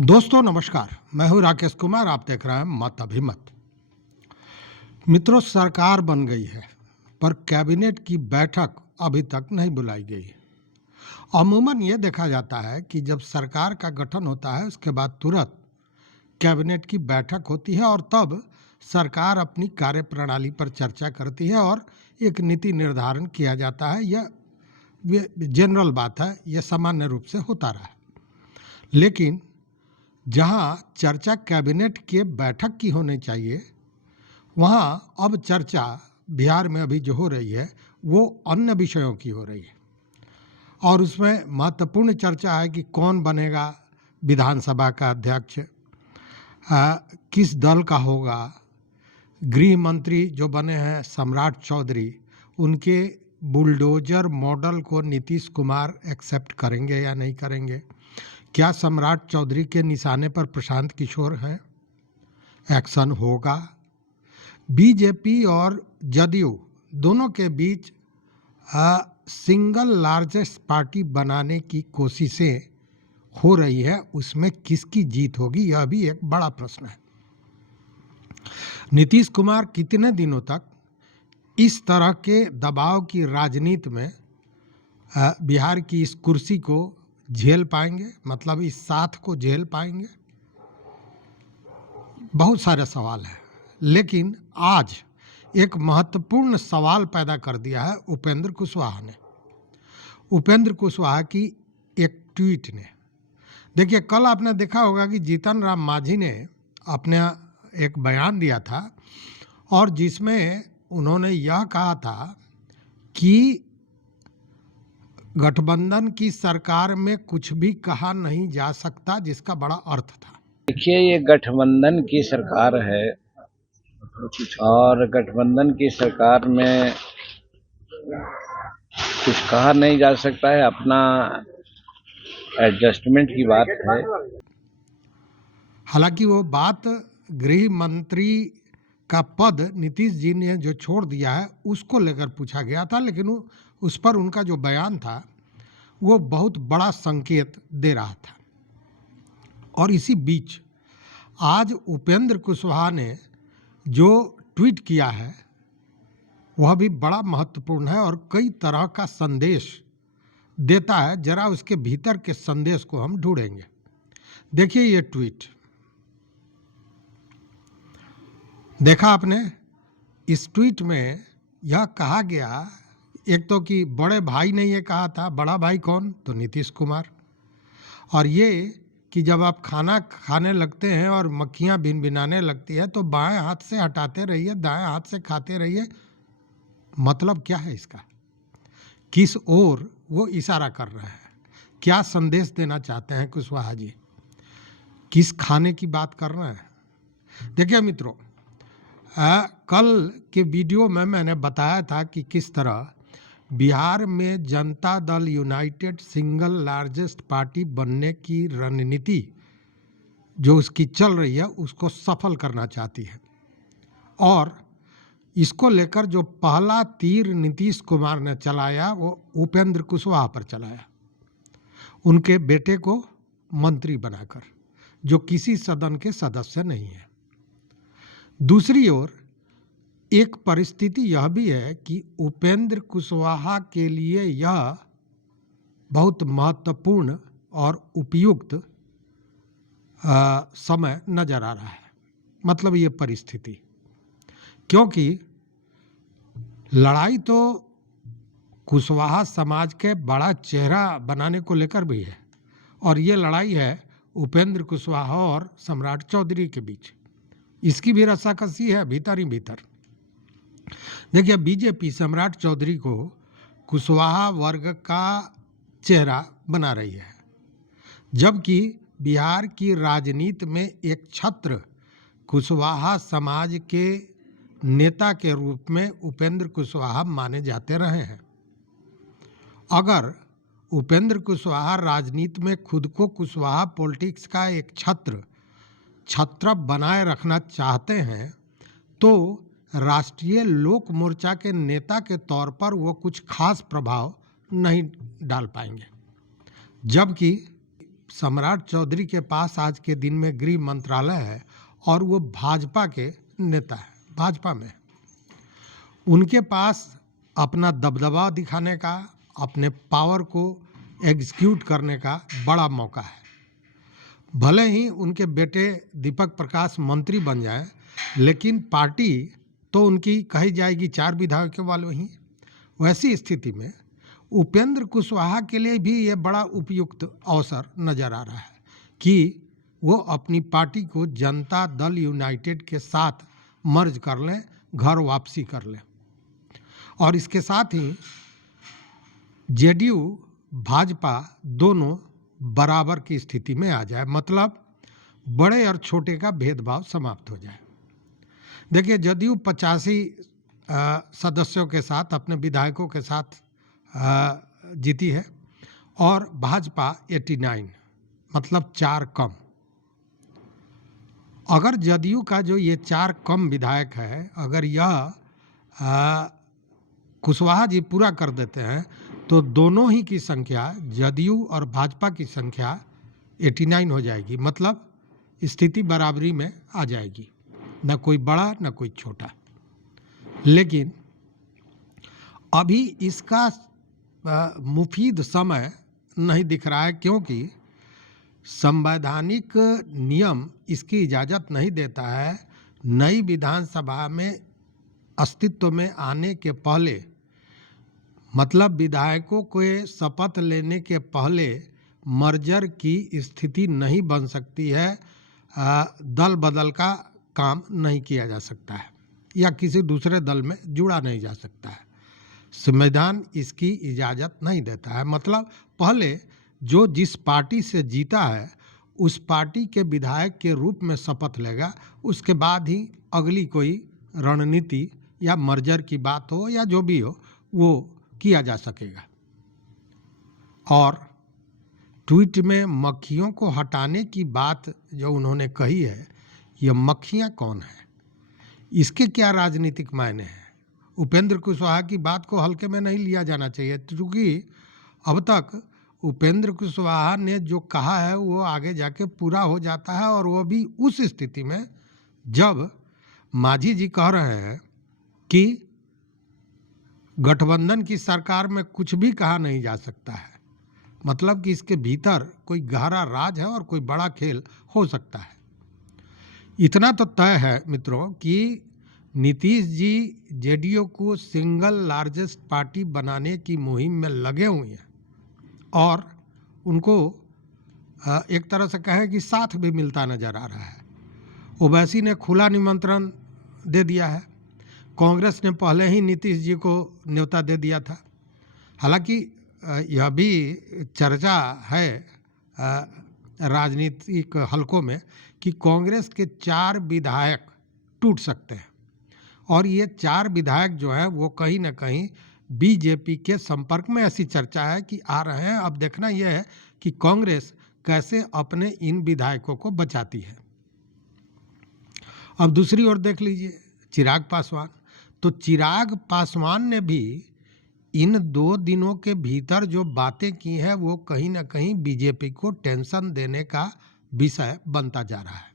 दोस्तों नमस्कार। मैं हूं राकेश कुमार। आप देख रहे हैं मत अभिमत। मित्रों, सरकार बन गई है पर कैबिनेट की बैठक अभी तक नहीं बुलाई गई। अमूमन ये देखा जाता है कि जब सरकार का गठन होता है उसके बाद तुरंत कैबिनेट की बैठक होती है और तब सरकार अपनी कार्यप्रणाली पर चर्चा करती है और एक नीति निर्धारण किया जाता है। यह जनरल बात है, यह सामान्य रूप से होता रहा है। लेकिन जहां चर्चा कैबिनेट के बैठक की होनी चाहिए, वहां अब चर्चा बिहार में अभी जो हो रही है वो अन्य विषयों की हो रही है और उसमें महत्वपूर्ण चर्चा है कि कौन बनेगा विधानसभा का अध्यक्ष, किस दल का होगा। गृह मंत्री जो बने हैं सम्राट चौधरी, उनके बुलडोजर मॉडल को नीतीश कुमार एक्सेप्ट करेंगे या नहीं करेंगे। क्या सम्राट चौधरी के निशाने पर प्रशांत किशोर हैं? एक्शन होगा। बीजेपी और जदयू दोनों के बीच सिंगल लार्जेस्ट पार्टी बनाने की कोशिशें हो रही है, उसमें किसकी जीत होगी यह भी एक बड़ा प्रश्न है। नीतीश कुमार कितने दिनों तक इस तरह के दबाव की राजनीति में बिहार की इस कुर्सी को झेल पाएंगे, मतलब इस साथ को झेल पाएंगे? बहुत सारे सवाल हैं, लेकिन आज एक महत्वपूर्ण सवाल पैदा कर दिया है उपेंद्र कुशवाहा ने। उपेंद्र कुशवाहा की एक ट्वीट ने, देखिए कल आपने देखा होगा कि जीतन राम मांझी ने अपने एक बयान दिया था और जिसमें उन्होंने यह कहा था कि गठबंधन की सरकार में कुछ भी कहा नहीं जा सकता, जिसका बड़ा अर्थ था। देखिए, ये गठबंधन की सरकार है और गठबंधन की सरकार में कुछ कहा नहीं जा सकता है, अपना एडजस्टमेंट की बात है। हालांकि वो बात गृह मंत्री का पद नीतीश जी ने जो छोड़ दिया है उसको लेकर पूछा गया था, लेकिन उस पर उनका जो बयान था वो बहुत बड़ा संकेत दे रहा था। और इसी बीच आज उपेंद्र कुशवाहा ने जो ट्वीट किया है वह भी बड़ा महत्वपूर्ण है और कई तरह का संदेश देता है। जरा उसके भीतर के संदेश को हम ढूंढेंगे। देखिए ये ट्वीट, देखा आपने? इस ट्वीट में यह कहा गया एक तो कि बड़े भाई ने ये कहा था। बड़ा भाई कौन? तो नीतीश कुमार। और ये कि जब आप खाना खाने लगते हैं और मक्खियां भिनभिनाने लगती है तो बाएं हाथ से हटाते रहिए, दाएं हाथ से खाते रहिए। मतलब क्या है इसका? किस ओर वो इशारा कर रहे हैं? क्या संदेश देना चाहते हैं कुशवाहा जी? किस खाने की बात कर रहे हैं? देखिए मित्रों, कल के वीडियो में मैंने बताया था कि किस तरह बिहार में Janata Dal United single largest party बनने की रणनीति जो उसकी चल रही है उसको सफल करना चाहती है और इसको लेकर जो पहला तीर नीतीश कुमार ने चलाया वो उपेंद्र कुशवाहा पर चलाया, उनके बेटे को मंत्री बनाकर, जो किसी सदन के सदस्य नहीं है। दूसरी ओर एक परिस्थिति यह भी है कि उपेंद्र कुशवाहा के लिए यह बहुत महत्वपूर्ण और उपयुक्त समय नजर आ रहा है। मतलब ये परिस्थिति, क्योंकि लड़ाई तो कुशवाहा समाज के बड़ा चेहरा बनाने को लेकर भी है और ये लड़ाई है उपेंद्र कुशवाहा और सम्राट चौधरी के बीच। इसकी भी रस्साकसी है भीतर ही भीतर। देखिए, बीजेपी सम्राट चौधरी को कुशवाहा वर्ग का चेहरा बना रही है, जबकि बिहार की राजनीति में एक छत्र कुशवाहा समाज के नेता के रूप में उपेंद्र कुशवाहा माने जाते रहे हैं। अगर उपेंद्र कुशवाहा राजनीति में खुद को कुशवाहा पॉलिटिक्स का एक छत्र बनाए रखना चाहते हैं तो राष्ट्रीय लोक मोर्चा के नेता के तौर पर वो कुछ खास प्रभाव नहीं डाल पाएंगे। जबकि सम्राट चौधरी के पास आज के दिन में गृह मंत्रालय है और वो भाजपा के नेता है, भाजपा में उनके पास अपना दबदबा दिखाने का, अपने पावर को एग्जीक्यूट करने का बड़ा मौका है। भले ही उनके बेटे दीपक प्रकाश मंत्री बन जाए, लेकिन पार्टी तो उनकी कही जाएगी 4 विधायकों वालों ही। वैसी स्थिति में उपेंद्र कुशवाहा के लिए भी ये बड़ा उपयुक्त अवसर नजर आ रहा है कि वो अपनी पार्टी को जनता दल यूनाइटेड के साथ मर्ज कर लें, घर वापसी कर लें और इसके साथ ही जेडीयू भाजपा दोनों बराबर की स्थिति में आ जाए, मतलब बड़े और छोटे का भेदभाव समाप्त हो जाए। देखिए, जदयू 85 सदस्यों के साथ, अपने विधायकों के साथ जीती है और भाजपा 89, मतलब 4 कम। अगर जदयू का जो ये 4 कम विधायक है, अगर यह कुशवाहा जी पूरा कर देते हैं तो दोनों ही की संख्या, जदयू और भाजपा की संख्या 89 हो जाएगी, मतलब स्थिति बराबरी में आ जाएगी, न कोई बड़ा न कोई छोटा। लेकिन अभी इसका मुफीद समय नहीं दिख रहा है, क्योंकि संवैधानिक नियम इसकी इजाज़त नहीं देता है नई विधानसभा में अस्तित्व में आने के पहले, मतलब विधायकों को शपथ लेने के पहले मर्जर की स्थिति नहीं बन सकती है, दल बदल का काम नहीं किया जा सकता है या किसी दूसरे दल में जुड़ा नहीं जा सकता है। संविधान इसकी इजाज़त नहीं देता है। मतलब पहले जो जिस पार्टी से जीता है उस पार्टी के विधायक के रूप में शपथ लेगा, उसके बाद ही अगली कोई रणनीति या मर्जर की बात हो या जो भी हो वो किया जा सकेगा। और ट्वीट में मक्खियों को हटाने की बात जो उन्होंने कही है, ये मक्खियाँ कौन है, इसके क्या राजनीतिक मायने हैं? उपेंद्र कुशवाहा की बात को हल्के में नहीं लिया जाना चाहिए, क्योंकि अब तक उपेंद्र कुशवाहा ने जो कहा है वो आगे जाके पूरा हो जाता है, और वो भी उस स्थिति में जब मांझी जी कह रहे हैं कि गठबंधन की सरकार में कुछ भी कहा नहीं जा सकता है, मतलब कि इसके भीतर कोई गहरा राज है और कोई बड़ा खेल हो सकता है। इतना तो तय है मित्रों कि नीतीश जी जेडीयू को सिंगल लार्जेस्ट पार्टी बनाने की मुहिम में लगे हुए हैं और उनको एक तरह से कहें कि साथ भी मिलता नजर आ रहा है। ओवैसी ने खुला निमंत्रण दे दिया है, कांग्रेस ने पहले ही नीतीश जी को न्योता दे दिया था। हालांकि यह भी चर्चा है राजनीतिक हलकों में कि कांग्रेस के 4 विधायक टूट सकते हैं, और ये 4 विधायक जो है वो कहीं ना कहीं बीजेपी के संपर्क में, ऐसी चर्चा है कि आ रहे हैं। अब देखना यह है कि कांग्रेस कैसे अपने इन विधायकों को बचाती है। अब दूसरी ओर देख लीजिए चिराग पासवान, तो चिराग पासवान ने भी इन 2 दिनों के भीतर जो बातें की हैं वो कहीं ना कहीं बीजेपी को टेंशन देने का विषय बनता जा रहा है।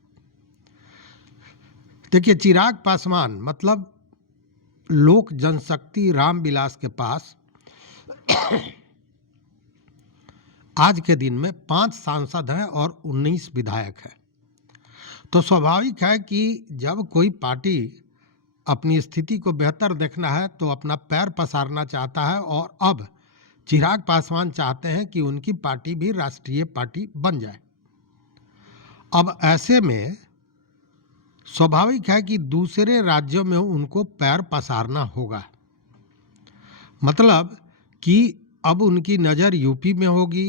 देखिए, चिराग पासवान मतलब लोक जनशक्ति रामविलास के पास आज के दिन में 5 सांसद हैं और 19 विधायक हैं। तो स्वाभाविक है कि जब कोई पार्टी अपनी स्थिति को बेहतर देखना है तो अपना पैर पसारना चाहता है, और अब चिराग पासवान चाहते हैं कि उनकी पार्टी भी राष्ट्रीय पार्टी बन जाए। अब ऐसे में स्वाभाविक है कि दूसरे राज्यों में उनको पैर पसारना होगा, मतलब कि अब उनकी नज़र यूपी में होगी,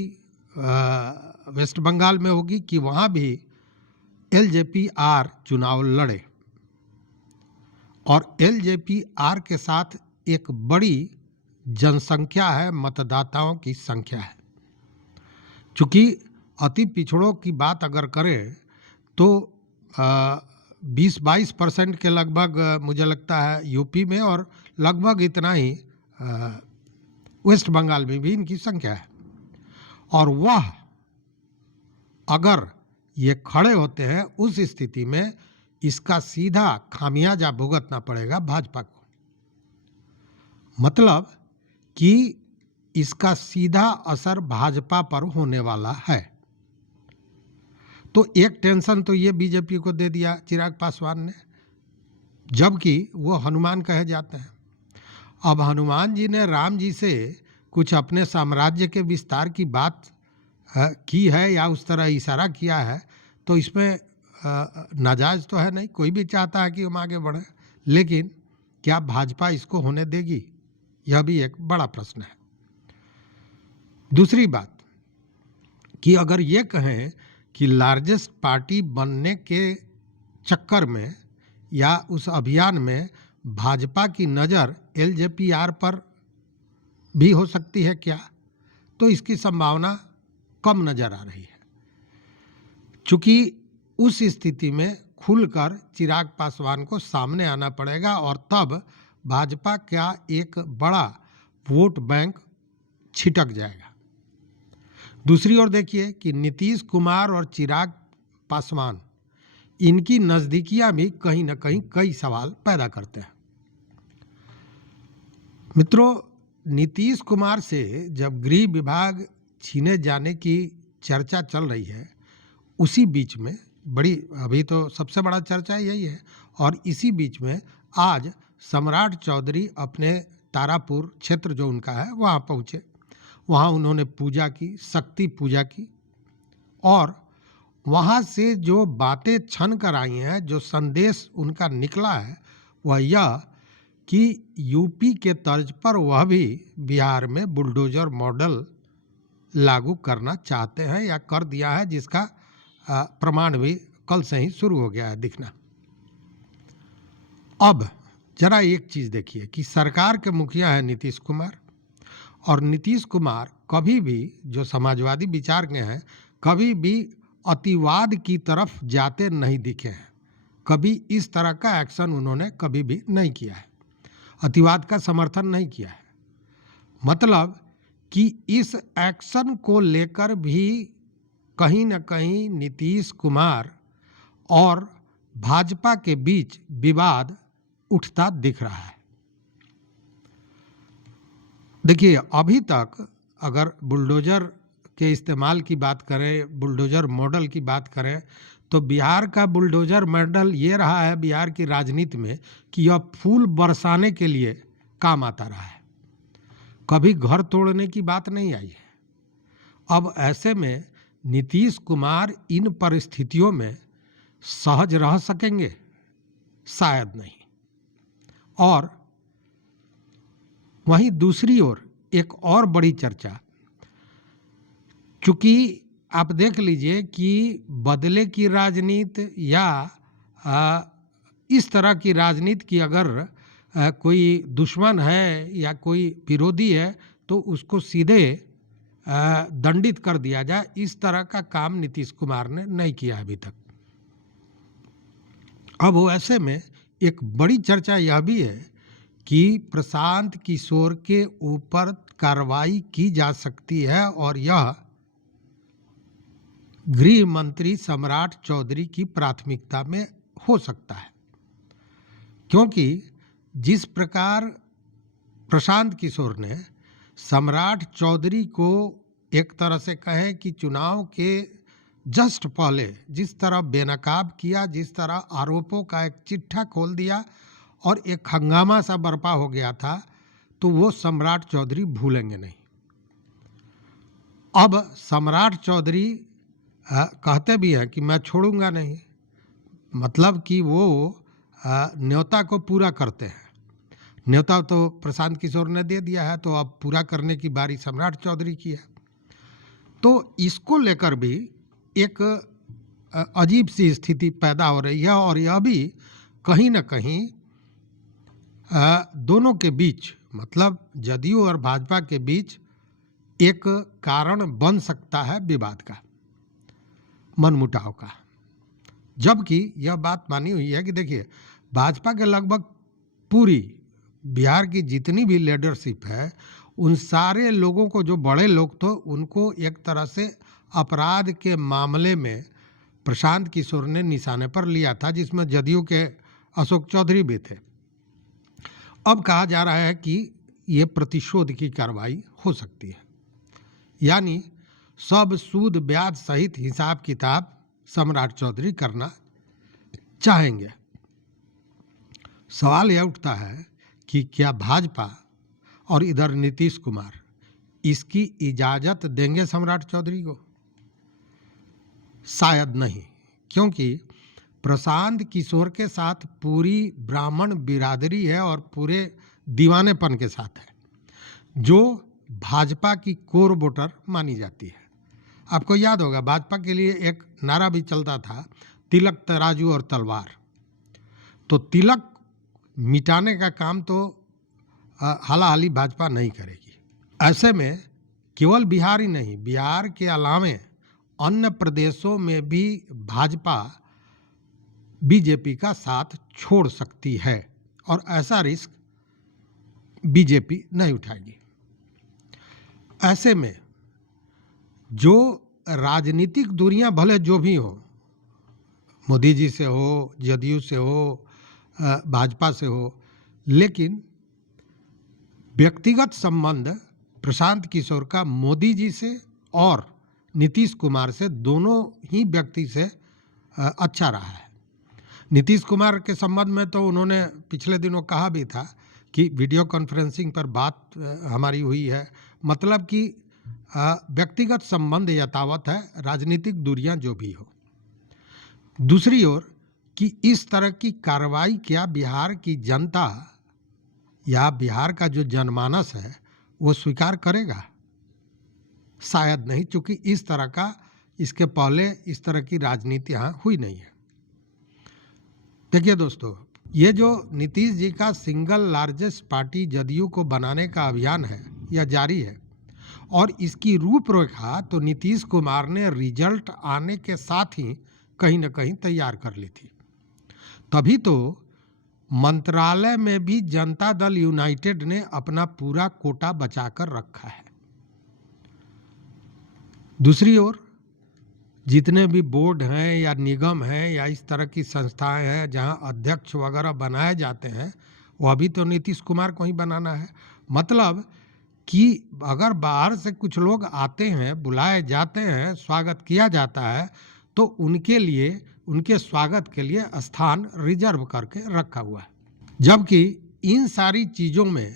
वेस्ट बंगाल में होगी कि वहाँ भी एलजेपी-आर चुनाव लड़े, और एलजेपी-आर के साथ एक बड़ी जनसंख्या है, मतदाताओं की संख्या है। चूँकि अति पिछड़ों की बात अगर करें तो 20-22% के लगभग मुझे लगता है यूपी में, और लगभग इतना ही वेस्ट बंगाल में भी इनकी संख्या है। और वह अगर ये खड़े होते हैं उस स्थिति में इसका सीधा खामियाजा भुगतना पड़ेगा भाजपा को। मतलब कि इसका सीधा असर भाजपा पर होने वाला है। तो एक टेंशन तो ये बीजेपी को दे दिया चिराग पासवान ने, जबकि वो हनुमान कहे जाते हैं। अब हनुमान जी ने राम जी से कुछ अपने साम्राज्य के विस्तार की बात की है या उस तरह इशारा किया है, तो इसमें नाजायज़ तो है नहीं, कोई भी चाहता है कि हम आगे बढ़ें, लेकिन क्या भाजपा इसको होने देगी, यह भी एक बड़ा प्रश्न है। दूसरी बात कि अगर ये कहें कि लार्जेस्ट पार्टी बनने के चक्कर में या उस अभियान में भाजपा की नज़र एलजेपीआर पर भी हो सकती है क्या, तो इसकी संभावना कम नज़र आ रही है। चूँकि उस स्थिति में खुलकर चिराग पासवान को सामने आना पड़ेगा और तब भाजपा का एक बड़ा वोट बैंक छिटक जाएगा। दूसरी ओर देखिए कि नीतीश कुमार और चिराग पासवान, इनकी नज़दीकियां भी कहीं ना कहीं कई सवाल पैदा करते हैं। मित्रों, नीतीश कुमार से जब गृह विभाग छीने जाने की चर्चा चल रही है, उसी बीच में अभी तो सबसे बड़ा चर्चा यही है, और इसी बीच में आज सम्राट चौधरी अपने तारापुर क्षेत्र जो उनका है वहाँ पहुँचे। वहाँ उन्होंने पूजा की, शक्ति पूजा की, और वहाँ से जो बातें छन कर आई हैं, जो संदेश उनका निकला है, वह यह कि यूपी के तर्ज पर वह भी बिहार में बुलडोजर मॉडल लागू करना चाहते हैं या कर दिया है, जिसका प्रमाण भी कल से ही शुरू हो गया है दिखना। अब जरा एक चीज़ देखिए कि सरकार के मुखिया है नीतीश कुमार, और नीतीश कुमार कभी भी, जो समाजवादी विचार के हैं, कभी भी अतिवाद की तरफ जाते नहीं दिखे हैं। कभी इस तरह का एक्शन उन्होंने कभी भी नहीं किया है, अतिवाद का समर्थन नहीं किया है। मतलब कि इस एक्शन को लेकर भी कहीं न कहीं नीतीश कुमार और भाजपा के बीच विवाद उठता दिख रहा है। देखिए, अभी तक अगर बुलडोजर के इस्तेमाल की बात करें, बुलडोजर मॉडल की बात करें, तो बिहार का बुलडोजर मॉडल ये रहा है बिहार की राजनीति में कि यह फूल बरसाने के लिए काम आता रहा है, कभी घर तोड़ने की बात नहीं आई है। अब ऐसे में नीतीश कुमार इन परिस्थितियों में सहज रह सकेंगे? शायद नहीं। और वहीं दूसरी ओर एक और बड़ी चर्चा, चूंकि आप देख लीजिए कि बदले की राजनीति या इस तरह की राजनीति की अगर कोई दुश्मन है या कोई विरोधी है तो उसको सीधे दंडित कर दिया जाए, इस तरह का काम नीतीश कुमार ने नहीं किया अभी तक। अब ऐसे में एक बड़ी चर्चा यह भी है कि प्रशांत किशोर के ऊपर कार्रवाई की जा सकती है, और यह गृह मंत्री सम्राट चौधरी की प्राथमिकता में हो सकता है, क्योंकि जिस प्रकार प्रशांत किशोर ने सम्राट चौधरी को एक तरह से कहें कि चुनाव के जस्ट पहले जिस तरह बेनकाब किया, जिस तरह आरोपों का एक चिट्ठा खोल दिया और एक हंगामा सा बर्पा हो गया था, तो वो सम्राट चौधरी भूलेंगे नहीं। अब सम्राट चौधरी कहते भी हैं कि मैं छोड़ूंगा नहीं, मतलब कि वो न्योता को पूरा करते हैं। न्योता तो प्रशांत किशोर ने दे दिया है, तो अब पूरा करने की बारी सम्राट चौधरी की है। तो इसको लेकर भी एक अजीब सी स्थिति पैदा हो रही है, और यह भी कहीं न कहीं दोनों के बीच, मतलब जदयू और भाजपा के बीच एक कारण बन सकता है विवाद का, मनमुटाव का। जबकि यह बात मानी हुई है कि देखिए, भाजपा के लगभग पूरी बिहार की जितनी भी लीडरशिप है, उन सारे लोगों को, जो बड़े लोग तो उनको एक तरह से अपराध के मामले में प्रशांत किशोर ने निशाने पर लिया था, जिसमें जदयू के अशोक चौधरी भी थे। अब कहा जा रहा है कि ये प्रतिशोध की कार्रवाई हो सकती है, यानी सब सूद ब्याज सहित हिसाब किताब सम्राट चौधरी करना चाहेंगे। सवाल यह उठता है कि क्या भाजपा और इधर नीतीश कुमार इसकी इजाजत देंगे सम्राट चौधरी को? शायद नहीं, क्योंकि प्रशांत किशोर के साथ पूरी ब्राह्मण बिरादरी है और पूरे दीवानेपन के साथ है, जो भाजपा की कोर वोटर मानी जाती है। आपको याद होगा भाजपा के लिए एक नारा भी चलता था, तिलक तराजू और तलवार। तो तिलक मिटाने का काम तो हालाहाली भाजपा नहीं करेगी। ऐसे में केवल बिहार ही नहीं, बिहार के अलावे अन्य प्रदेशों में भी भाजपा बीजेपी का साथ छोड़ सकती है और ऐसा रिस्क बीजेपी नहीं उठाएगी। ऐसे में जो राजनीतिक दूरियां भले जो भी हो, मोदी जी से हो, जदयू से हो, भाजपा से हो, लेकिन व्यक्तिगत संबंध प्रशांत किशोर का मोदी जी से और नीतीश कुमार से, दोनों ही व्यक्ति से अच्छा रहा है। नीतीश कुमार के संबंध में तो उन्होंने पिछले दिनों कहा भी था कि वीडियो कॉन्फ्रेंसिंग पर बात हमारी हुई है, मतलब कि व्यक्तिगत संबंध यथावत है, राजनीतिक दूरियां जो भी हो। दूसरी ओर कि इस तरह की कार्रवाई क्या बिहार की जनता या बिहार का जो जनमानस है वो स्वीकार करेगा? शायद नहीं, क्योंकि इस तरह का इसके पहले इस तरह की राजनीति यहाँ हुई नहीं है। देखिए दोस्तों, ये जो नीतीश जी का सिंगल लार्जेस्ट पार्टी जदयू को बनाने का अभियान है, यह जारी है और इसकी रूपरेखा तो नीतीश कुमार ने रिजल्ट आने के साथ ही कहीं न कहीं तैयार कर ली थी। तभी तो मंत्रालय में भी जनता दल यूनाइटेड ने अपना पूरा कोटा बचाकर रखा है। दूसरी ओर जितने भी बोर्ड हैं या निगम हैं या इस तरह की संस्थाएं हैं जहां अध्यक्ष वगैरह बनाए जाते हैं, वो अभी तो नीतीश कुमार को ही बनाना है। मतलब कि अगर बाहर से कुछ लोग आते हैं, बुलाए जाते हैं, स्वागत किया जाता है, तो उनके लिए, उनके स्वागत के लिए स्थान रिजर्व करके रखा हुआ है। जबकि इन सारी चीज़ों में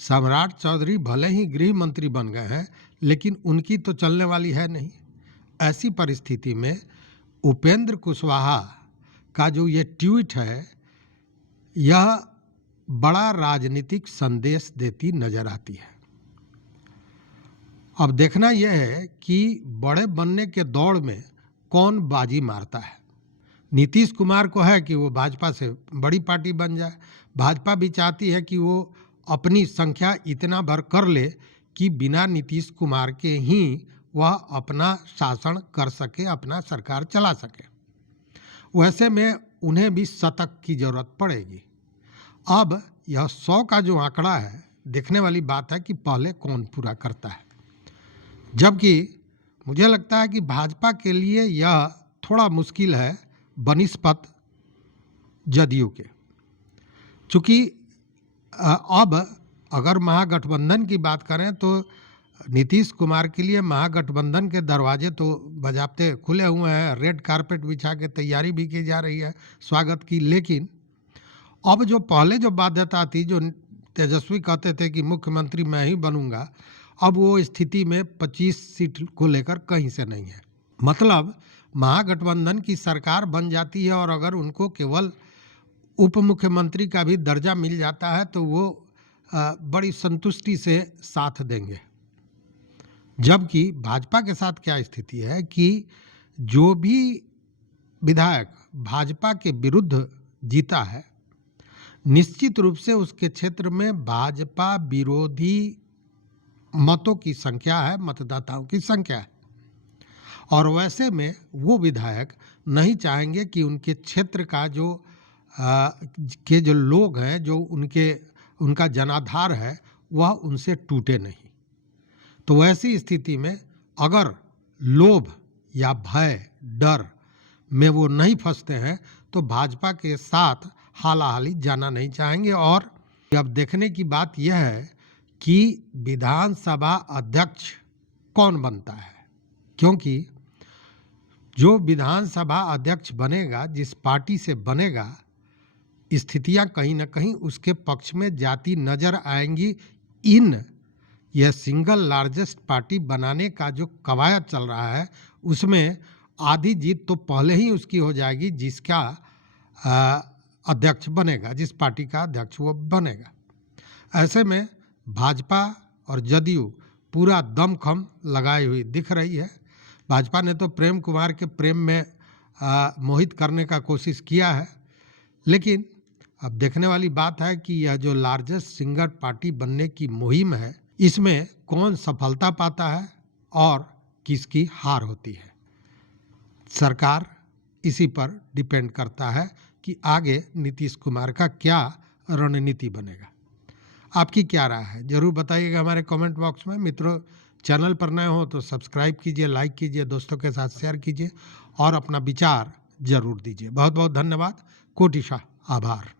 सम्राट चौधरी भले ही गृह मंत्री बन गए हैं, लेकिन उनकी तो चलने वाली है नहीं। ऐसी परिस्थिति में उपेंद्र कुशवाहा का जो ये ट्वीट है, यह बड़ा राजनीतिक संदेश देती नजर आती है। अब देखना यह है कि बड़े बनने के दौड़ में कौन बाजी मारता है। नीतीश कुमार को है कि वो भाजपा से बड़ी पार्टी बन जाए। भाजपा भी चाहती है कि वो अपनी संख्या इतना भर कर ले कि बिना नीतीश कुमार के ही वह अपना शासन कर सके, अपना सरकार चला सके। वैसे में उन्हें भी शतक की जरूरत पड़ेगी। अब यह 100 का जो आंकड़ा है, देखने वाली बात है कि पहले कौन पूरा करता है। जबकि मुझे लगता है कि भाजपा के लिए यह थोड़ा मुश्किल है बनिस्पत जदयू के, चूँकि अब अगर महागठबंधन की बात करें तो नीतीश कुमार के लिए महागठबंधन के दरवाजे तो बजाबते खुले हुए हैं, रेड कारपेट बिछा के तैयारी भी की जा रही है स्वागत की। लेकिन अब जो पहले जो बाध्यता थी, जो तेजस्वी कहते थे कि मुख्यमंत्री मैं ही बनूंगा, अब वो स्थिति में 25 सीट को लेकर कहीं से नहीं है। मतलब महागठबंधन की सरकार बन जाती है और अगर उनको केवल उप मुख्यमंत्री का भी दर्जा मिल जाता है तो वो बड़ी संतुष्टि से साथ देंगे। जबकि भाजपा के साथ क्या स्थिति है कि जो भी विधायक भाजपा के विरुद्ध जीता है, निश्चित रूप से उसके क्षेत्र में भाजपा विरोधी मतों की संख्या है, मतदाताओं की संख्या है। और वैसे में वो विधायक नहीं चाहेंगे कि उनके क्षेत्र का जो लोग हैं, जो उनका जनाधार है, वह उनसे टूटे नहीं। तो वैसी स्थिति में अगर लोभ या भय डर में वो नहीं फंसते हैं तो भाजपा के साथ हालाहाली जाना नहीं चाहेंगे। और अब देखने की बात यह है कि विधानसभा अध्यक्ष कौन बनता है, क्योंकि जो विधानसभा अध्यक्ष बनेगा, जिस पार्टी से बनेगा, स्थितियां कहीं ना कहीं उसके पक्ष में जाती नजर आएंगी। यह सिंगल लार्जेस्ट पार्टी बनाने का जो कवायद चल रहा है उसमें आधी जीत तो पहले ही उसकी हो जाएगी जिसका अध्यक्ष बनेगा, जिस पार्टी का अध्यक्ष वो बनेगा। ऐसे में भाजपा और जदयू पूरा दमखम लगाई हुई दिख रही है। भाजपा ने तो प्रेम कुमार के प्रेम में मोहित करने का कोशिश किया है, लेकिन अब देखने वाली बात है कि यह जो लार्जेस्ट सिंगल पार्टी बनने की मुहिम है, इसमें कौन सफलता पाता है और किसकी हार होती है। सरकार इसी पर डिपेंड करता है कि आगे नीतीश कुमार का क्या रणनीति बनेगा। आपकी क्या राय है, जरूर बताइएगा हमारे कमेंट बॉक्स में। मित्रों, चैनल पर नए हो तो सब्सक्राइब कीजिए, लाइक कीजिए, दोस्तों के साथ शेयर कीजिए और अपना विचार जरूर दीजिए। बहुत बहुत धन्यवाद, कोटिशाह आभार।